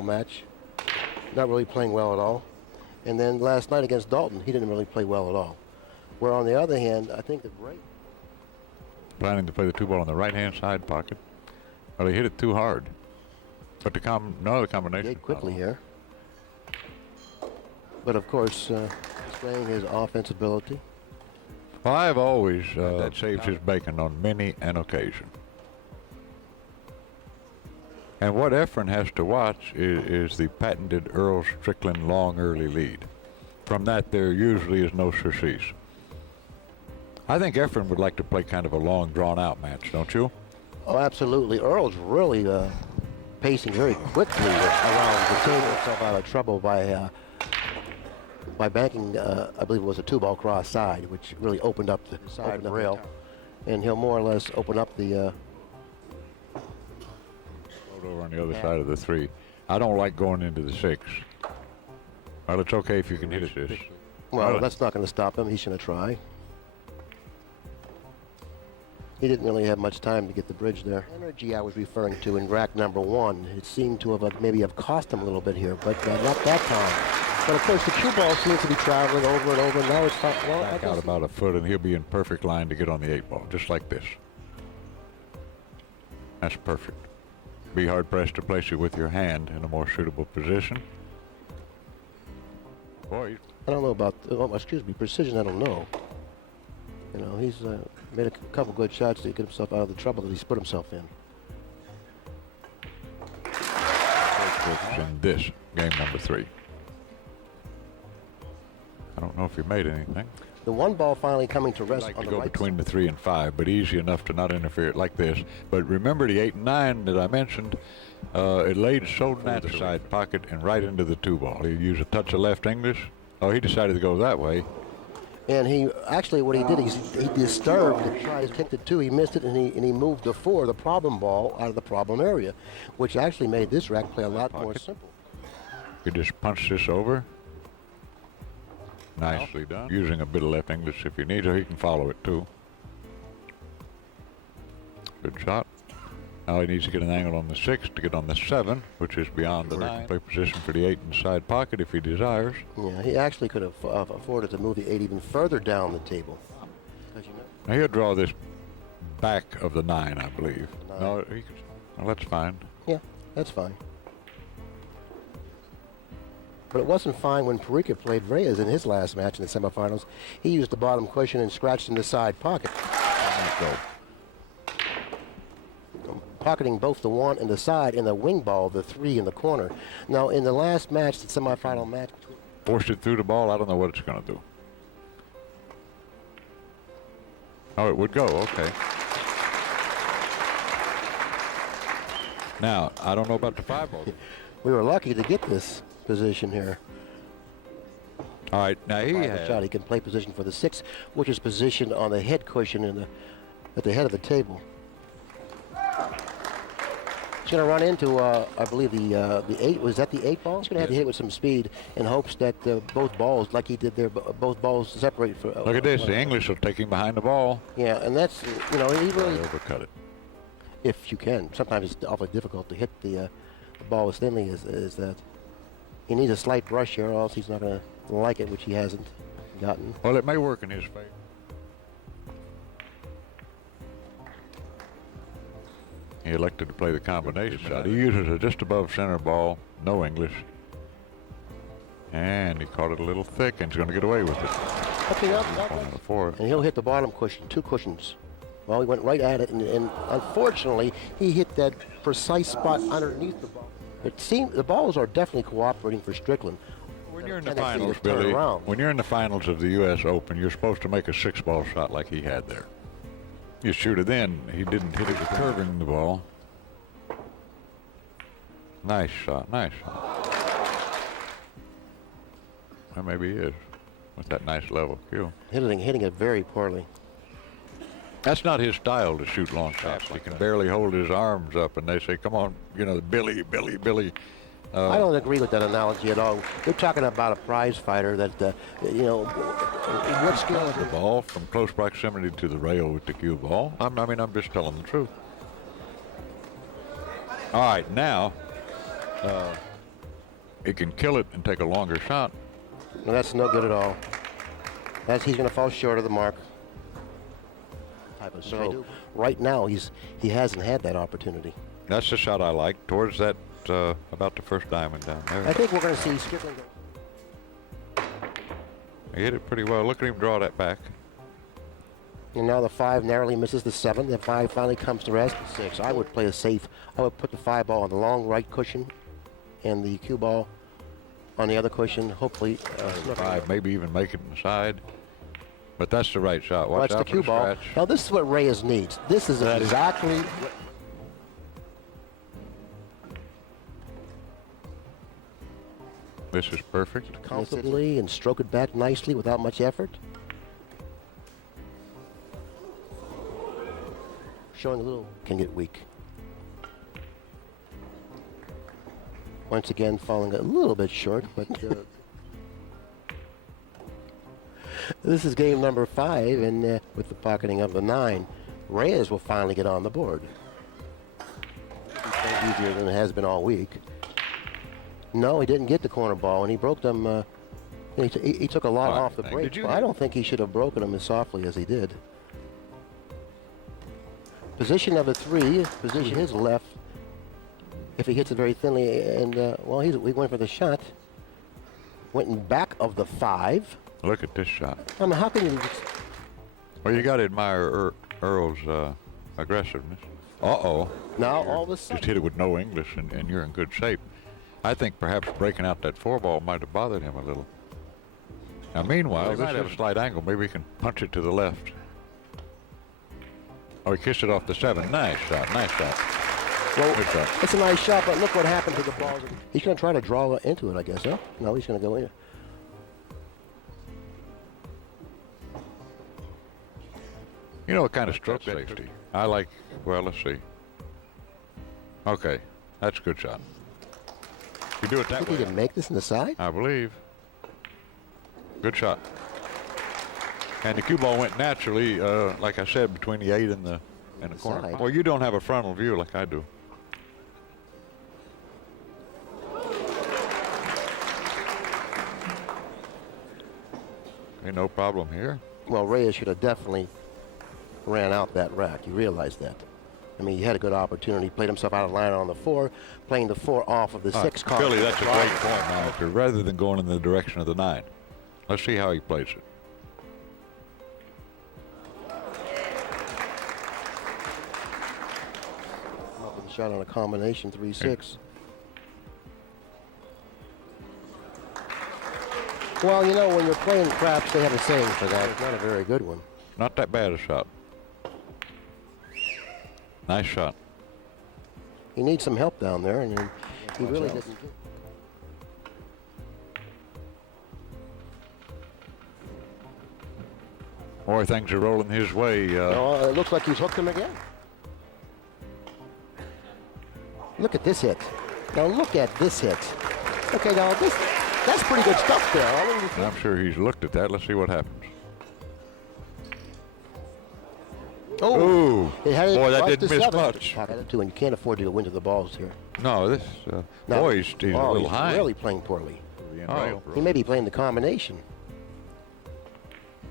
match, not really playing well at all. And then last night against Dalton, he didn't really play well at all. Where on the other hand, I think that Ray planning to play the 2 ball on the right-hand side pocket. Well, he hit it too hard. But the combination quickly here. But of course, displaying his offensive ability. Well, I've always that saves his bacon on many an occasion. And what Efrén has to watch is the patented Earl Strickland long early lead. From that, there usually is no surcease. I think Efrén would like to play kind of a long, drawn-out match, don't you? Oh, absolutely. Earl's really pacing very quickly around to save himself out of trouble by banking, I believe it was a 2-ball cross side, which really opened up the side rail. And he'll more or less open up the... over on the other side of the 3. I don't like going into the 6. Well, it's okay if you can hit this. Well, that's not going to stop him. He's going to try. He didn't really have much time to get the bridge there. Energy I was referring to in rack number 1, it seemed to have maybe cost him a little bit here, but not that time. But of course, the cue ball seems to be traveling over and over, and now it's back out about a foot, and he'll be in perfect line to get on the 8 ball, just like this. That's perfect. Be hard pressed to place it with your hand in a more suitable position. Boy, I don't know about, precision. I don't know. You know, he's made a couple good shots to get himself out of the trouble that he's put himself in. In this game number 3. I don't know if he made anything. The 1 ball finally coming to rest like on to the go right between the 3 and 5, but easy enough to not interfere it like this. But remember the 8 and 9 that I mentioned, it laid so naturally side pocket and right into the 2 ball. He used a touch of left English. Oh, he decided to go that way. And he actually, what he did, he disturbed to try to take the 2. He missed it, and he moved the 4, the problem ball, out of the problem area, which actually made this rack play a lot more simple. You just punch this over. Nicely done. Using a bit of left English if you need, or he can follow it too. Good shot. Now he needs to get an angle on the 6 to get on the 7, which is beyond the 9. Play position for the 8 inside pocket if he desires. Yeah, he actually could have afforded to move the 8 even further down the table. Now he'll draw this back of the 9, I believe. No, well, that's fine. Yeah, that's fine. But it wasn't fine when PERLA played Reyes in his last match in the semifinals. He used the bottom cushion and scratched in the side pocket. Pocketing both the 1 and the side and the wing ball, the 3 in the corner. Now, in the last match, the semifinal match... Forced it through the ball. I don't know what it's going to do. Oh, it would go. Okay. Now, I don't know about the 5 ball. We were lucky to get this position here. All right, now he he can play position for the 6, which is positioned on the head cushion at the head of the table. He's going to run into, I believe, the 8. Was that the 8 ball? He's going to have to hit it with some speed in hopes that both balls, like he did there, both balls separate. Look at this. The English will take him behind the ball. Yeah, and that's, you know, he really... overcut it. If you can. Sometimes it's awfully difficult to hit the ball as thinly as that. He needs a slight brush here, or else he's not going to like it, which he hasn't gotten. Well, it may work in his favor. He elected to play the combination shot. He uses a just above center ball, no English. And he caught it a little thick, and he's going to get away with it. Okay, and he'll hit the bottom cushion, 2 cushions. Well, he went right at it, and unfortunately, he hit that precise spot underneath the ball. It seemed the balls are definitely cooperating for Strickland. When you're in the finals, Billy, when you're in the finals of the U.S. Open, you're supposed to make a 6-ball shot like he had there. You shoot it in. He didn't hit it with curving the ball. Nice shot, nice shot. Well, maybe he is with that nice level cue. Hitting it very poorly. That's not his style to shoot long shots. He can barely hold his arms up, and they say, come on, you know, Billy. I don't agree with that analogy at all. You're talking about a prize fighter that, you know, what skill is the ball from close proximity to the rail with the cue ball. I mean, I'm just telling the truth. All right, now, he can kill it and take a longer shot. And that's no good at all. He's going to fall short of the mark. So right now he hasn't had that opportunity. That's the shot I like, towards that about the first diamond down there. I think we're going to see Strickland. He hit it pretty well. Look at him draw that back. And now the 5 narrowly misses the 7. The 5 finally comes to rest. 6. I would play a safe. I would put the 5 ball on the long right cushion and the cue ball on the other cushion. Hopefully, 5, maybe even make it inside. But that's the right shot. Watch that's out the for cue the ball. scratch. Now this is what Reyes needs. This is exactly. This is perfect. Comfortably and stroke it back nicely without much effort. Showing a little can get weak. Once again, falling a little bit short, but this is game number 5, and with the pocketing of the 9, Reyes will finally get on the board. It's easier than it has been all week. No, he didn't get the corner ball, and he broke them. He took a lot off the break. I don't think he should have broken them as softly as he did. Position of the 3, position his left. If he hits it very thinly, and well, he went for the shot. Went in back of the 5. Look at this shot. I mean, how can you? Well, you got to admire Earl's aggressiveness. Uh-oh. Now all of a Just sudden, hit it with no English, and you're in good shape. I think perhaps breaking out that 4 ball might have bothered him a little. Now, meanwhile, this is a slight angle. Maybe he can punch it to the left. Oh, he kissed it off the 7. Nice shot, nice shot. well, Good shot. it's a nice shot, but look what happened to the ball. He's going to try to draw into it, I guess. Huh? No, he's going to go in. You know what kind of stroke safety? I like, well, let's see. Okay, that's a good shot. You do it I that think he way, can make this in the side. I believe. Good shot. And the cue ball went naturally, like I said, between the 8 and the corner. Side. Well, you don't have a frontal view like I do. Okay, no problem here. Well, Reyes should have definitely ran out that rack. You realize that. I mean, he had a good opportunity. Played himself out of line on the 4, playing the 4 off of the 6 card. Billy, that's a great point, manager, rather than going in the direction of the 9. Let's see how he plays it. Shot on a combination 3-6. Well, you know, when you're playing craps, they have a saying for that. It's not a very good one. Not that bad a shot. Nice shot. He needs some help down there, and he really doesn't get. Boy, things are rolling his way. No, it looks like he's hooked him again. Look at this hit. Now look at this hit. Okay, now that's pretty good stuff there. I'm sure he's looked at that. Let's see what happens. Oh, Boy, that didn't miss 7. much. And you can't afford to go into the balls here. No, this boy, he's a little high. He's really playing poorly. Oh. He may be playing the combination.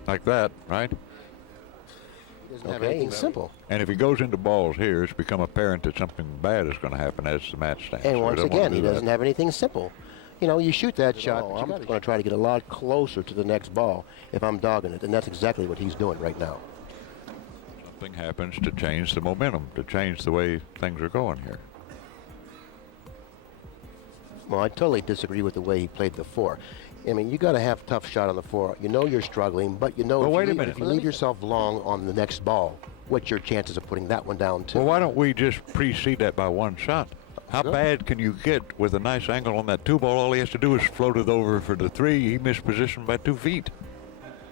Like that, right? He doesn't have anything simple. And if he goes into balls here, it's become apparent that something bad is going to happen as the match stands. And So we once don't wanna again, do he that. doesn't have anything simple. You know, you shoot that shot, but I'm going to try to get a lot closer to the next ball if I'm dogging it, and that's exactly what he's doing right now. Something happens to change the momentum, to change the way things are going here. Well, I totally disagree with the way he played the 4. I mean, you got to have a tough shot on the 4. You know you're struggling, but you know if you leave yourself long on the next ball, what's your chances of putting that one down too? Well, why don't we just precede that by one shot? How bad can you get with a nice angle on that 2 ball? All he has to do is float it over for the 3. He missed position by 2 feet.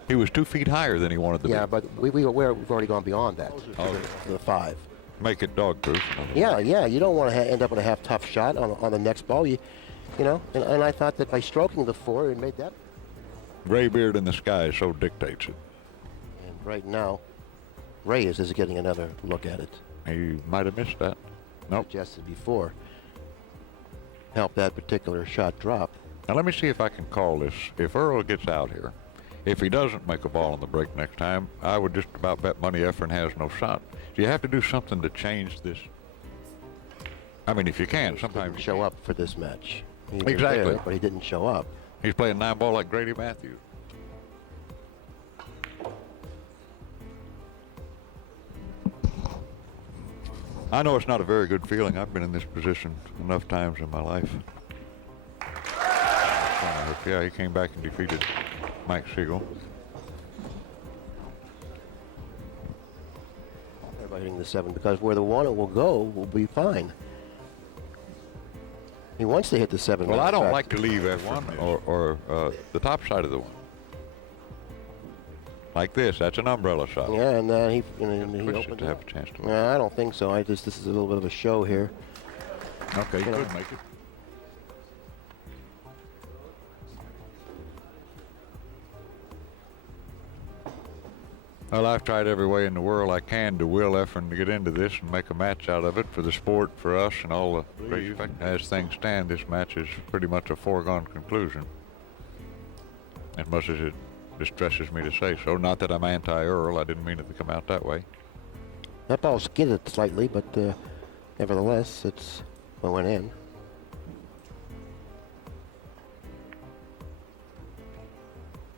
He was 2 feet higher than he wanted to be. Yeah, but we've already gone beyond that to the 5. Make it dog proof. Yeah, you don't want to end up with a half tough shot on the next ball. You know, and I thought that by stroking the 4, it made that. Gray beard in the sky so dictates it. And right now, Reyes is getting another look at it. He might have missed that. Nope. Suggested before. help that particular shot drop. Now let me see if I can call this. If Earl gets out here, if he doesn't make a ball on the break next time, I would just about bet money Efren has no shot. So you have to do something to change this. I mean, if you can, sometimes Didn't show up for this match. He was Exactly. there, but he didn't show up. He's playing 9-ball like Grady Matthews. I know it's not a very good feeling. I've been in this position enough times in my life. Yeah, he came back and defeated Mike Siegel. Everybody hitting the 7 because where the 1 will go will be fine. He wants to hit the 7. Well, I don't like to leave F1 or the top side of the 1. Like this, that's an umbrella shot. Yeah, and he Push opened it to have a chance to make I don't think so. This is a little bit of a show here. it. Okay, he You know. could make it. Well, I've tried every way in the world I can to will Efren to get into this and make a match out of it for the sport, for us, and all the respect. As things stand, this match is pretty much a foregone conclusion. As much as it distresses me to say so. Not that I'm anti-Earl. I didn't mean it to come out that way. That ball skidded slightly, but nevertheless, it went in.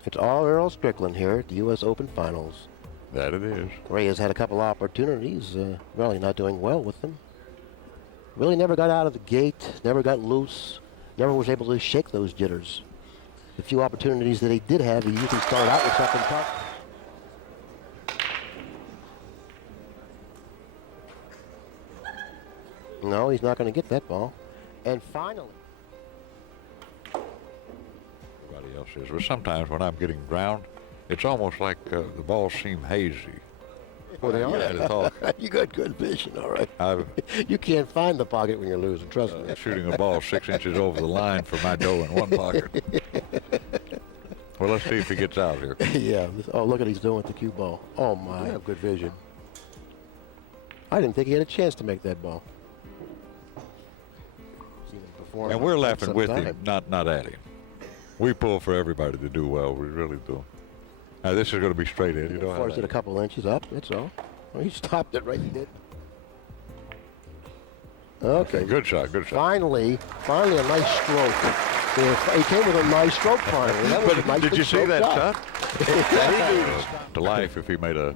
It's all Earl Strickland here at the U.S. Open Finals. That it is. Reyes had a couple opportunities, really not doing well with them. Really never got out of the gate, never got loose, never was able to shake those jitters. The few opportunities that he did have, he usually started out with something tough. No, he's not going to get that ball. And finally, Everybody else is. But sometimes when I'm getting ground, it's almost like the balls seem hazy. well, they are. Yeah, to talk. You got good vision, all right. I'm You can't find the pocket when you're losing, trust me. shooting a ball 6 inches over the line for my dough in one pocket. Well, let's see if he gets out here. Yeah. Oh, look what he's doing with the cue ball. Oh, my. You have good vision. I didn't think he had a chance to make that ball. Seen him perform And we're for laughing some with time. him, not at him. We pull for everybody to do well. We really do. Now, this is going to be straight in. You know how Forced it that a couple inches up, that's all. Well, he stopped it right there. Okay. Good shot, good shot. Finally a nice stroke. He came with a nice stroke finally. That was a nice Did big you see stroke that shot? To life if he made a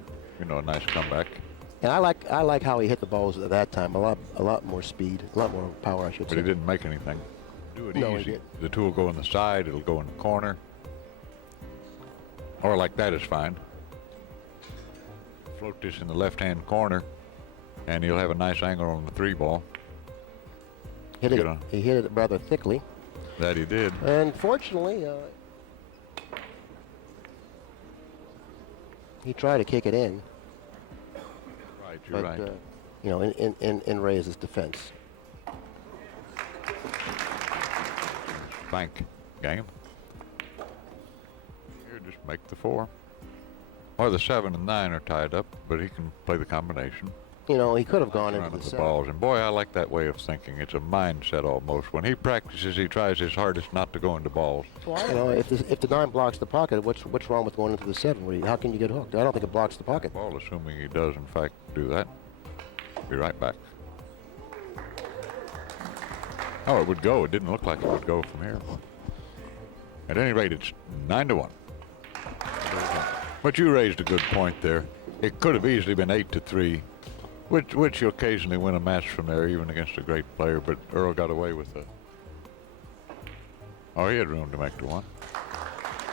nice comeback. And I like how he hit the balls at that time. A lot more speed, a lot more power, I should But say. he didn't make anything. Do it No, he easy. didn't. The two will go in the side, it'll go in the corner. Or like that is fine. Float this in the left-hand corner, and he'll have a nice angle on the 3-ball. He hit it rather thickly. That he did. And fortunately, he tried to kick it in. Right, you're But, right. in Reyes' defense. Bank game. Here, just make the 4. Or the 7 and 9 are tied up, but he can play the combination. He could have gone Run into of the the center. balls. And boy, I like that way of thinking. It's a mindset almost. When he practices, he tries his hardest not to go into balls. If the 9 blocks the pocket, what's wrong with going into the 7? How can you get hooked? I don't think it blocks the pocket. Ball, assuming he does in fact do that. Be right back. Oh, it would go. It didn't look like it would go from here. At any rate, it's 9-1. But you raised a good point there. It could have easily been 8-3, which you occasionally win a match from there, even against a great player. But Earl got away with it. Oh, he had room to make the 1.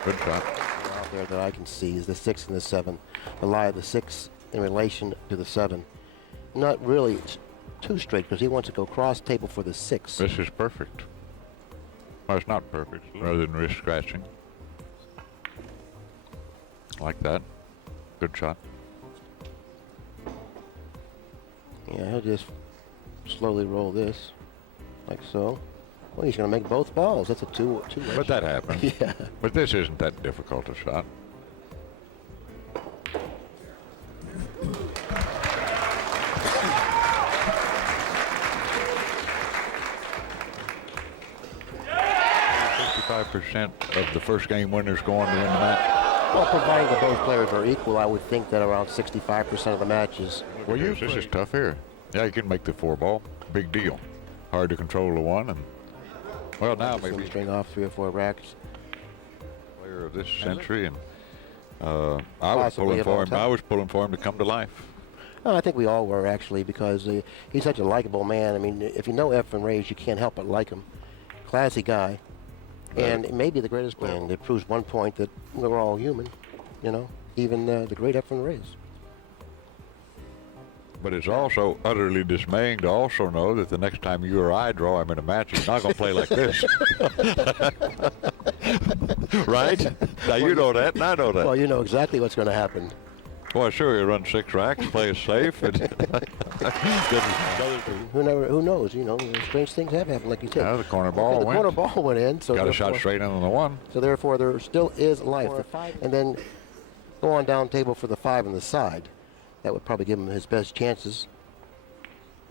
Good shot. Out there that I can see is the 6 and the 7. The lie of the 6 in relation to the 7. Not really too straight because he wants to go cross table for the 6. This is perfect. Well, it's not perfect, rather than wrist scratching. Like that. Good shot. Yeah, he'll just slowly roll this, like so. Well, he's going to make both balls. That's a two. But that happens. Yeah. But this isn't that difficult a shot. 75% of the first game winners go on to win the match? Well, providing that both players are equal, I would think that around 65% of the matches. Well, this is tough here. Yeah, you can make the 4-ball. Big deal. Hard to control the 1, and well, now maybe string off 3 or 4 racks. Player of this century, and I was pulling for him. I was pulling for him to come to life. Well, I think we all were, actually, because he's such a likable man. I mean, if you know Efrén Reyes, you can't help but like him. Classy guy, and maybe the greatest player. And it proves one point that we're all human, you know, even the great Efrén Reyes. But it's also utterly dismaying to also know that the next time you or I draw him in a match, he's not going to play like this. Right? Now, you know that, and I know that. Well, you know exactly what's going to happen. Well, sure, you run 6 racks, play it safe. And who knows? You know, strange things have happened, like you said. Yeah, the corner ball went. The corner ball went in. So got a shot straight in on the 1. So therefore, there still is life. And then go on down table for the 5 on the side. That would probably give him his best chances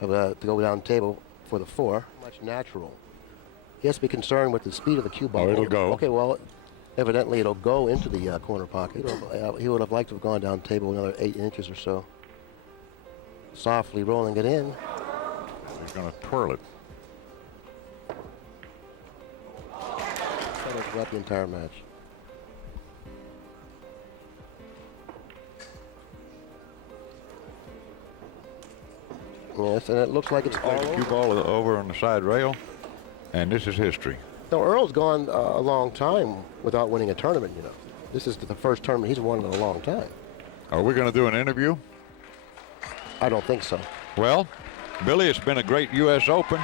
of to go down table for the 4. Much natural. He has to be concerned with the speed of the cue ball. Oh, it'll go. Okay, well, evidently it'll go into the corner pocket. He would have liked to have gone down table another 8 inches or so. Softly rolling it in. He's going to twirl it. Throughout the entire match. Yes, and it looks like it's all over. Cue ball over on the side rail, and this is history. No, Earl's gone a long time without winning a tournament, you know. This is the first tournament he's won in a long time. Are we going to do an interview? I don't think so. Well, Billy, it's been a great U.S. Open.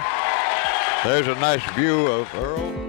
There's a nice view of Earl.